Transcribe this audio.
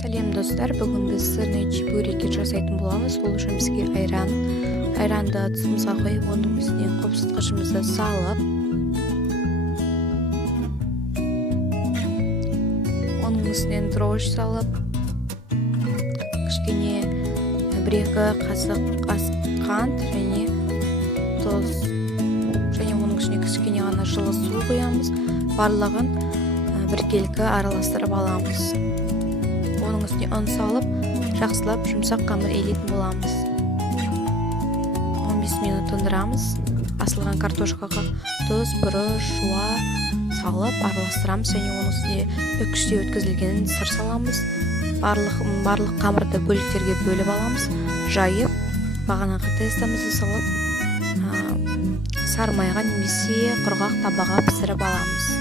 Сәлем достар, бүгін біз сырный чебуреки жасайтын боламыз. Ол үшін бізге айранды тұзымызға қойып, оның үстіне қопсытқышымызды салып, оның үстінен дрожь салып, кішкене 1-2 қасық қант және тұз, және оның ішіне кішкене ғана жылы су қоямыз. Барлығын біркелкі араластырып аламыз. Оның үстіне ұн салып, жақсылап жұмсақ қамыр елейтін боламыз. 15 минут тұндырамыз. Асылған картошкаға тұз, бұрыш, жуа салып араластырамыз, және оның үстіне 3-те өткізілгенін сыр саламыз. Барлық қамырды бөліктерге бөліп аламыз, жайып, бағанағы тестамызды салып, сары майға немесе құрғақ табаға пісіріп аламыз.